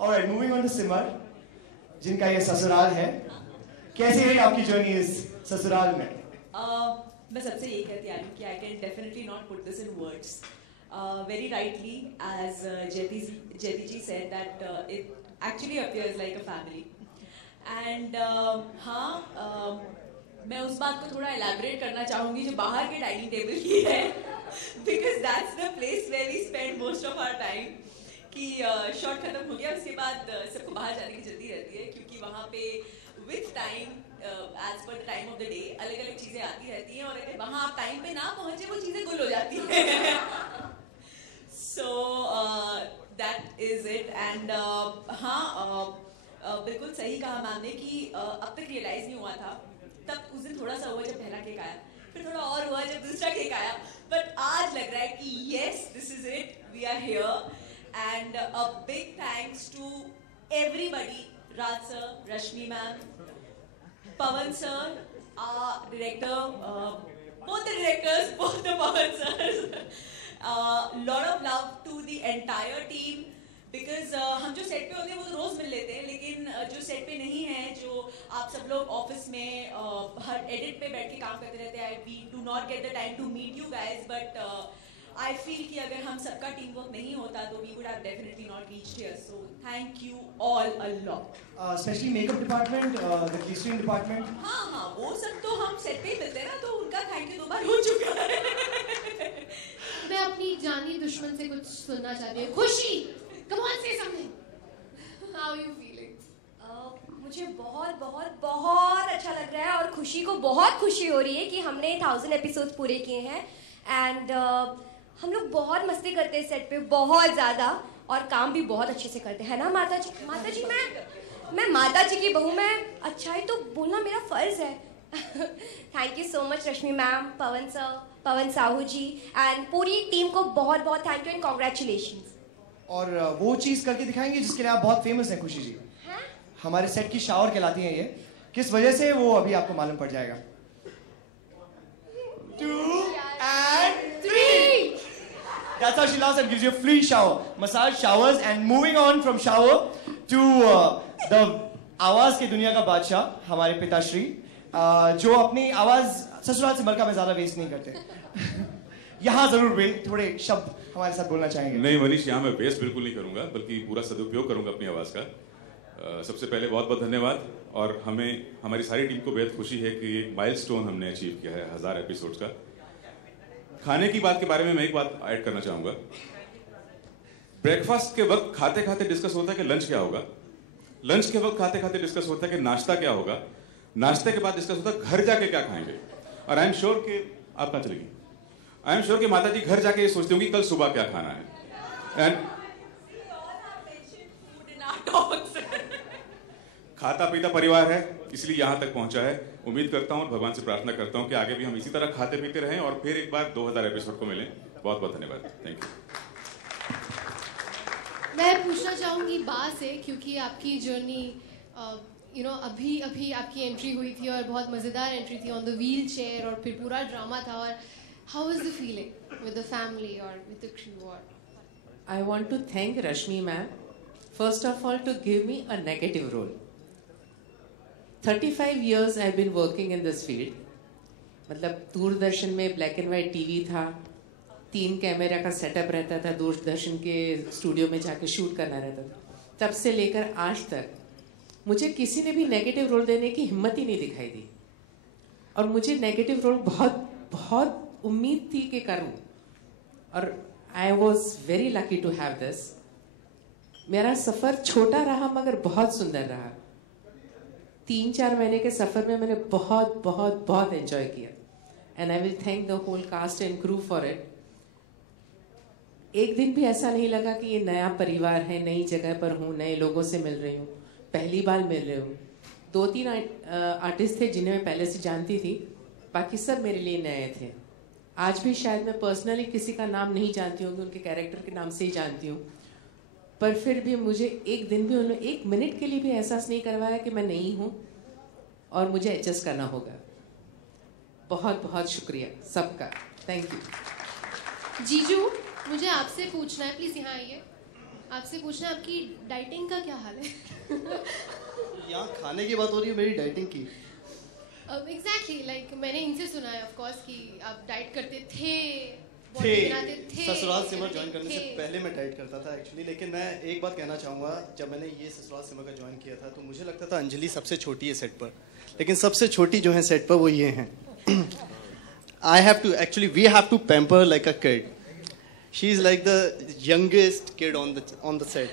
Alright, moving on to Simar, जिनका ये ससुराल है. कैसी रही आपकी जर्नी इस ससुराल में? मैं सबसे यही कहती आ रही हूँ कि I can definitely not put this in words. Very rightly, as Jyoti ji said that it actually appears like a family. And हाँ, मैं उस बात को थोड़ा elaborate करना चाहूँगी जो बाहर के dining table की है, because that's the place where we spend most of our time. कि शॉट खत्म हो गया उसके बाद सबको बाहर जाने की जल्दी रहती है क्योंकि वहाँ पे with time as per the time of the day अलग अलग चीज़ें आती रहती हैं और अगर वहाँ आप टाइम पे ना पहुँचे वो चीज़ें गुल हो जाती हैं. So that is it. And हाँ, बिल्कुल सही कहा मैम ने कि अब तक रियलाइज नहीं हुआ था. तब उस दिन थोड़ा सा हुआ जब पहला केक आया, फिर थोड़ा और हुआ जब दूसरा केक आया, बट आज लग रहा है कि yes this is it, we are here. And a big thanks to everybody, Raj sir, Rashmi ma'am, Pawan sir, our director, both the directors, both the Pawan sirs. Lot of love to the entire team because हम जो set पे होते हैं वो तो रोज मिल लेते हैं, लेकिन जो सेट पे नहीं है, जो आप सब लोग ऑफिस में हर एडिट पे बैठ के काम करते रहते हैं, we do not get the time to meet you guys, but I feel कि अगर हम सबका टीम वर्क नहीं होता तो we would have definitely not reached here. So thank you all a lot. Especially makeup department, the catering department. हाँ, वो सब तो हम सेट पे ही मिलते हैं ना, तो उनका थैंक यू 2 बार हो चुका है. मैं अपनी जानी दुश्मन से कुछ सुनना चाहती हूँ. खुशी, come on say something. How are you feeling? मुझे बहुत बहुत बहुत अच्छा लग रहा है और खुशी को बहुत खुशी हो रही है कि हमने 1000 एपिसोड्स पूरे किए हैं. एंड हम लोग बहुत मस्ती करते हैं सेट पे, बहुत ज़्यादा, और काम भी बहुत अच्छे से करते हैं ना माता जी. माता जी, मैं माता जी की बहू, मैं अच्छाई तो बोलना मेरा फ़र्ज़ है. Thank you so much Rashmi ma'am, Pawan sir, Pawan Sahu ji and पूरी टीम को बहुत बहुत थैंक यू एंड कॉन्ग्रेचुलेशंस. और वो चीज़ करके दिखाएंगे जिसके लिए आप बहुत फेमस हैं खुशी जी. हमारे सेट की शावर कहलाती हैं ये. किस वजह से वो अभी आपको मालूम पड़ जाएगा. 2 and 3. That's how she laughs and gives you a free shower. Massage showers. And moving on from shower to the आवाज की दुनिया का बादशाह, हमारे पिताश्री, जो अपनी आवाज ससुराल से मरका में ज्यादा वेस्ट नहीं करते. यहाँ जरूर वे थोड़े शब्द हमारे साथ बोलना चाहेंगे. नहीं मनीष, यहाँ मैं वेस्ट बिल्कुल नहीं करूंगा, बल्कि पूरा सदुपयोग करूंगा अपनी आवाज का. सबसे पहले बहुत बहुत धन्यवाद. और हमारी सारी टीम को बेहद खुशी है कि एक माइलस्टोन हमने अचीव किया है 1000 एपिसोड्स का. खाने की बात के बारे में मैं एक बात ऐड करना चाहूंगा. ब्रेकफास्ट के वक्त खाते खाते डिस्कस होता है कि लंच क्या होगा. लंच के वक्त खाते खाते डिस्कस होता है कि नाश्ता क्या होगा. नाश्ते के बाद डिस्कस होता है घर जाके क्या खाएंगे. और आई एम श्योर कि आप कहाँ चलेगी. आई एम श्योर कि माता जी घर जाके ये सोचती होंगी कल सुबह क्या खाना है. एंड खाता पीता परिवार है, इसलिए यहाँ तक पहुंचा है. उम्मीद करता हूँ और भगवान से प्रार्थना करता हूँ कि आगे भी हम इसी तरह खाते पीते रहें और फिर एक बार 2000 एपिसोड को मिलें. बहुत बहुत धन्यवाद. Thank you. मैं पूछना चाहूँगी बा से, क्योंकि आपकी जर्नी अभी आपकी एंट्री हुई थी और बहुत मज़ेदार एंट्री थी ऑन द व्हील चेयर, और फिर पूरा ड्रामा था. और how was the feeling with the family और विद द क्रू? और I want to thank Rashmi ma'am, first of all, to give me a negative role. 35 years I've been working in this field. मतलब दूरदर्शन में black and white TV था, 3 camera का setup रहता था, दूरदर्शन के studio में जाके शूट करना रहता था. तब से लेकर आज तक मुझे किसी ने भी नेगेटिव रोल देने की हिम्मत ही नहीं दिखाई दी. और मुझे नेगेटिव रोल बहुत बहुत उम्मीद थी कि करूं, और I was very lucky to have this. मेरा सफ़र छोटा रहा मगर बहुत सुंदर रहा. 3-4 महीने के सफ़र में मैंने बहुत बहुत बहुत एंजॉय किया. And I will thank the whole cast and crew for it. एक दिन भी ऐसा नहीं लगा कि ये नया परिवार है, नई जगह पर हूँ, नए लोगों से मिल रही हूँ, पहली बार मिल रही हूँ. 2-3 आर्टिस्ट थे जिन्हें मैं पहले से जानती थी, बाकी सब मेरे लिए नए थे. आज भी शायद मैं पर्सनली किसी का नाम नहीं जानती हूँ, उनके कैरेक्टर के नाम से ही जानती हूँ, पर फिर भी मुझे एक दिन भी उन्होंने 1 मिनट के लिए भी एहसास नहीं करवाया कि मैं नहीं हूँ और मुझे एडजस्ट करना होगा. बहुत बहुत शुक्रिया सबका. Thank you. जीजू, मुझे आपसे पूछना है, प्लीज यहाँ आइए. आपसे पूछना आपकी डाइटिंग का क्या हाल है? यहाँ खाने की बात हो रही है, मेरी डाइटिंग की। एग्जैक्टली लाइक मैंने इनसे सुना है ऑफ कोर्स कि आप डाइट करते थे, बनाते थे। ससुराल सिमर ज्वाइन करने से पहले मैं डाइट करता था एक्चुअली, लेकिन मैं एक बात कहना चाहूँगा, जब मैंने ये ससुराल सिमर का ज्वाइन किया था तो मुझे लगता था अंजलि सबसे छोटी है सेट पर, लेकिन सबसे छोटी जो है सेट पर वो ये हैं। I have to actually, we have to pamper like a kid. She's like the youngest kid on the set.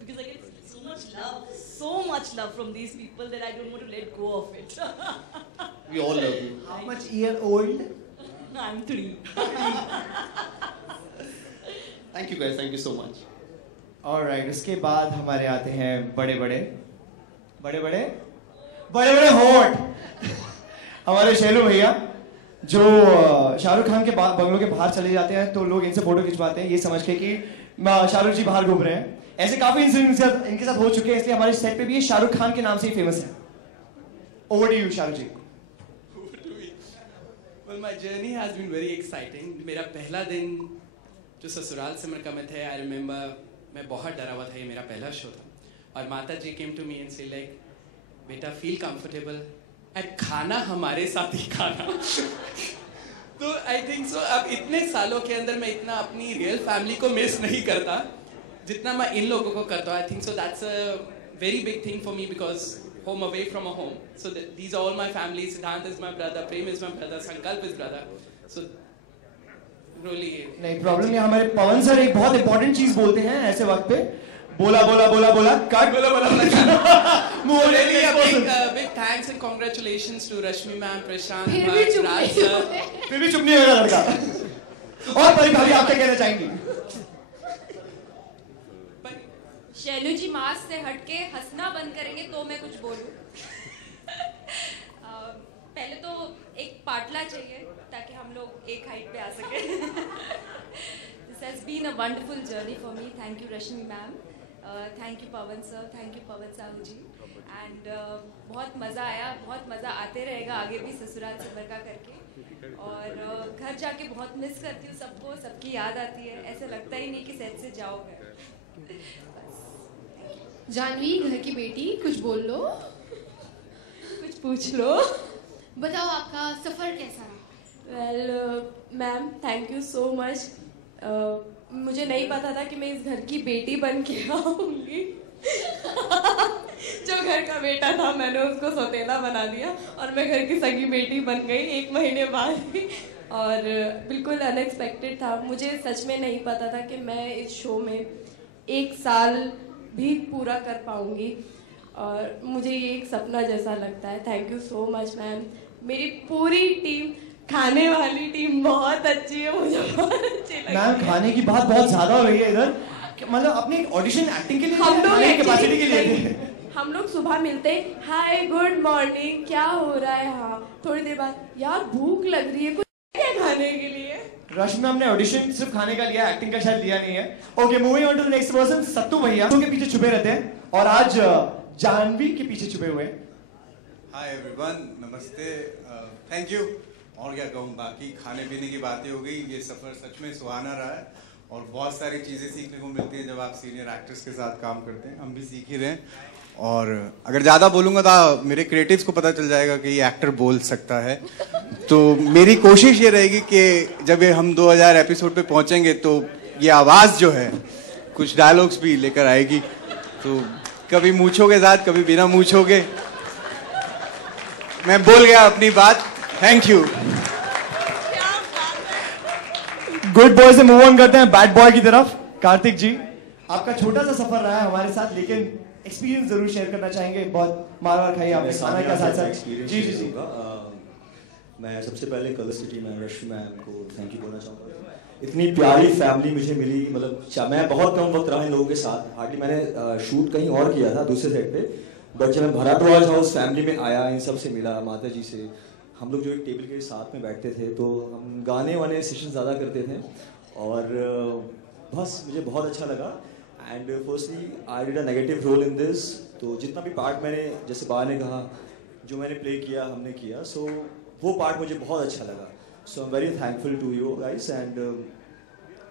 Because I get so much love from these people that I don't want to let go of it. We all love you. How much year old? I'm 3. Thank you guys, thank you so much. Alright, उसके बाद हमारे आते हैं बड़े बड़े होठ हमारे शैलू भैया, जो शाहरुख खान के बंगलों के बाहर चले जाते हैं तो लोग इनसे फोटो खिंचवाते हैं ये समझ के कि शाहरुख जी बाहर घूम रहे हैं। ऐसे काफी इंसिडेंट्स इनके साथ हो चुके हैं, इसलिए हमारे सेट पे भी ये शाहरुख खान के नाम से ही फेमस है। Over to you Shahrukh ji. Well, my journey has been very exciting. मेरा पहला दिन जो ससुराल सिमर का मैं थे, I remember मैं बहुत डरा हुआ था, ये मेरा पहला शो था और माता जी came to me and say like, बेटा feel comfortable and खाना हमारे साथ ही खाना। तो I think so अब इतने सालों के अंदर मैं इतना अपनी रियल फैमिली को मिस नहीं करता जितना मैं इन लोगों को करता हूँ। I think so that's a very big thing for me because home away from a home. So these are all my family. Siddhant is my brother, Prem is my brother, Sankalp is brother. So really नहीं problem नहीं। हमारे पवन sir एक बहुत important चीज बोलते हैं ऐसे वक्त पे, बोला cut really a big thanks and congratulations to Rashmi ma'am, Prashant, Raj sir. फिर भी चुप नहीं होगा लड़का। और परी भाभी आप क्या कहना चाहेंगी? शैलू जी मास्क से हटके हंसना बंद करेंगे तो मैं कुछ बोलूं। पहले तो एक पाटला चाहिए ताकि हम लोग एक हाइट पे आ सके। This has been a wonderful journey for me. Thank you Rashmi ma'am, thank you Pawan sir, thank you Pawan Sahu ji, and बहुत मज़ा आया, बहुत मज़ा आते रहेगा आगे भी ससुराल सिमर का करके। और घर जाके बहुत मिस करती हूँ सबको, सबकी याद आती है, ऐसे लगता ही नहीं कि सेट से जाओ घर। जानवी घर की बेटी कुछ बोल लो, कुछ पूछ लो। बताओ आपका सफर कैसा रहा? Well ma'am thank you so much. मुझे नहीं पता था कि मैं इस घर की बेटी बन के आऊँगी। जो घर का बेटा था मैंने उसको सौतेला बना दिया और मैं घर की सगी बेटी बन गई 1 महीने बाद ही, और बिल्कुल अनएक्सपेक्टेड था। मुझे सच में नहीं पता था कि मैं इस शो में 1 साल भी पूरा कर पाऊंगी और मुझे ये एक सपना जैसा लगता है। Thank you so much ma'am. मेरी पूरी टीम, खाने वाली टीम बहुत अच्छी है, मुझे बहुत अच्छी लगी। मैम खाने की बात बहुत ज्यादा हो रही है इधर, मतलब अपने ऑडिशन एक्टिंग के लिए हम लोग कैपेसिटी के लिए हम लोग सुबह मिलते हाय गुड मॉर्निंग क्या हो रहा है, हाँ थोड़ी देर बाद यार भूख लग रही है कुछ क्या खाने के लिए। रश्मि मैम ने ऑडिशन सिर्फ खाने का लिया, एक्टिंग का शायद लिया नहीं है। Okay moving on to the next person, Sattu भैया के पीछे छुपे रहते हैं और आज जानवी के पीछे छुपे हुए हैं। हाय एवरीवन, नमस्ते, थैंक यू। और क्या कहूँ, बाकी खाने पीने की बातें हो गई। ये सफर सच में सुहाना रहा है और बहुत सारी चीजें सीखने को मिलती हैं जब आप सीनियर एक्टर्स के साथ काम करते हैं। हम भी सीख ही रहे हैं और अगर ज्यादा बोलूंगा तो मेरे क्रिएटिव्स को पता चल जाएगा कि ये एक्टर बोल सकता है। तो मेरी कोशिश ये रहेगी कि जब ये हम 2000 एपिसोड पे पहुंचेंगे तो ये आवाज जो है कुछ डायलॉग्स भी लेकर आएगी। तो कभी मूंछों के साथ, कभी बिना मूंछों के। मैं बोल गया अपनी बात। Thank you. गुड बॉय से मूव ऑन करते हैं बैड बॉय की तरफ। कार्तिक जी, आपका छोटा सा सफर रहा है हमारे साथ, लेकिन एक्सपीरियंस जरूर शेयर करना चाहेंगे। बहुत मार खाई आपने खाना का साथ साथ। जी जी जी। मैं सबसे पहले कलर सिटी मैम, रश्मि मैम को थैंक यू बोलना चाहूँगा। इतनी प्यारी फैमिली मुझे मिली, मतलब मैं बहुत कम वक्त रहा इन लोगों के साथ। हार्डली मैंने शूट कहीं और किया था दूसरे सेट पे, बट जब मैं भारद्वाज हाउस फैमिली में आया, इन सब से मिला, माता जी से, हम लोग जो एक टेबल के साथ में बैठते थे तो हम गाने वाने सेशन ज़्यादा करते थे और बस मुझे बहुत अच्छा लगा। And firstly I did a negative role in this. तो जितना भी पार्ट मैंने, जैसे बा ने कहा, जो मैंने प्ले किया हमने किया, सो वो पार्ट मुझे बहुत अच्छा लगा। So I am very thankful to you guys and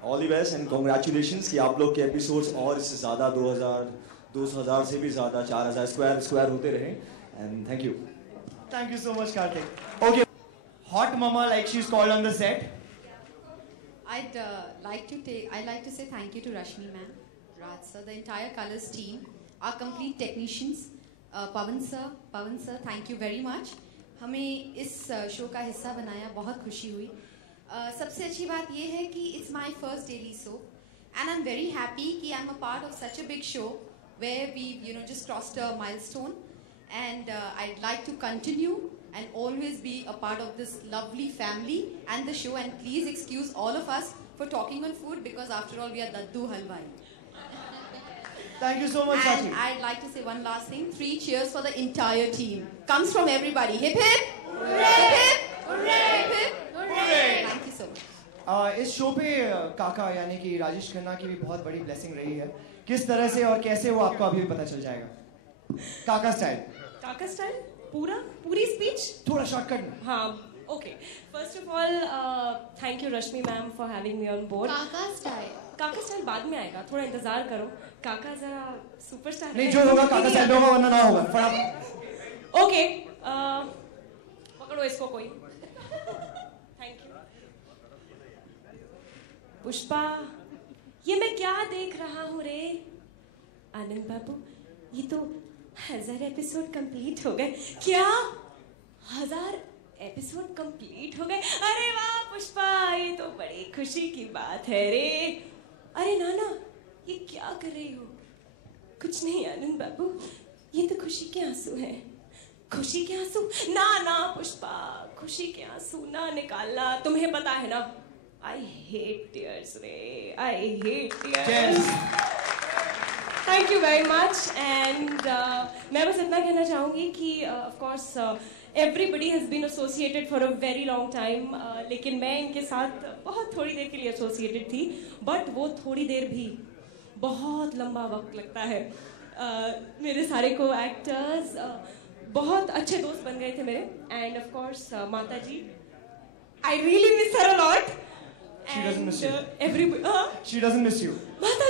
all the best and congratulations कि आप लोग के एपिसोड्स और इससे ज़्यादा 2,000 से भी ज़्यादा 4,000 स्क्वायर होते रहे and thank you. Thank you so much, Karthik. Okay, hot mama like she's called on the set. I'd like to say thank you to Rashmi ma'am, Raj sir, the entire Colors team, our complete technicians, Pavan sir, thank you very much. हमें इस show का हिस्सा बनाया, बहुत खुशी हुई. सबसे अच्छी बात ये है कि it's my first daily show and I'm very happy कि I'm a part of such a big show where we just crossed a milestone and I'd like to continue and always be a part of this lovely family and the show, and please excuse all of us for talking on food because after all we are Daddu Halwai. Thank you so much, Sachi. And I'd like to say one last thing. 3 cheers for the entire team. Comes from everybody. Hip hip! Hooray! Hip hip! Hooray! Hip hip! Hooray! Thank you so much. इस show पे काका यानी कि राजेश खन्ना की भी बहुत बड़ी blessing रही है. किस तरह से और कैसे वो आपको अभी भी पता चल जाएगा. काका स्टाइल पूरी स्पीच थोड़ा शॉर्टकट में. हाँ, okay. First of all thank you Rashmi ma'am for having me on board. काका स्टाइल बाद में आएगा, थोड़ा इंतजार करो. काका जरा सुपरस्टार नहीं, जो होगा काका स्टाइल होगा वरना ना होगा. फटाफट. ओके, पकड़ो इसको कोई. Thank you. पुष्पा, ये मैं क्या देख रहा हूँ रे? आनंद बाबू, ये तो 1000 एपिसोड कंप्लीट हो गए. क्या 1000 एपिसोड कंप्लीट हो गए? अरे वाह पुष्पा, ये तो बड़ी खुशी की बात है रे. अरे नाना, ये क्या कर रही हो? कुछ नहीं आनंद बाबू, ये तो खुशी के आंसू हैं. खुशी के आंसू? ना ना पुष्पा, खुशी के आंसू ना निकालना. तुम्हें पता है ना, I hate tears रे. I hate tears. Thank you very much. And मैं बस इतना कहना चाहूँगी कि of course everybody has been associated for a very long time, लेकिन मैं इनके साथ बहुत थोड़ी देर के लिए एसोसिएटेड थी, बट वो थोड़ी देर भी बहुत लंबा वक्त लगता है. मेरे सारे को एक्टर्स बहुत अच्छे दोस्त बन गए थे मेरे. एंड ऑफ कोर्स माता जी, I really miss her a lot. She doesn't miss you. Everybody, She doesn't miss you. माता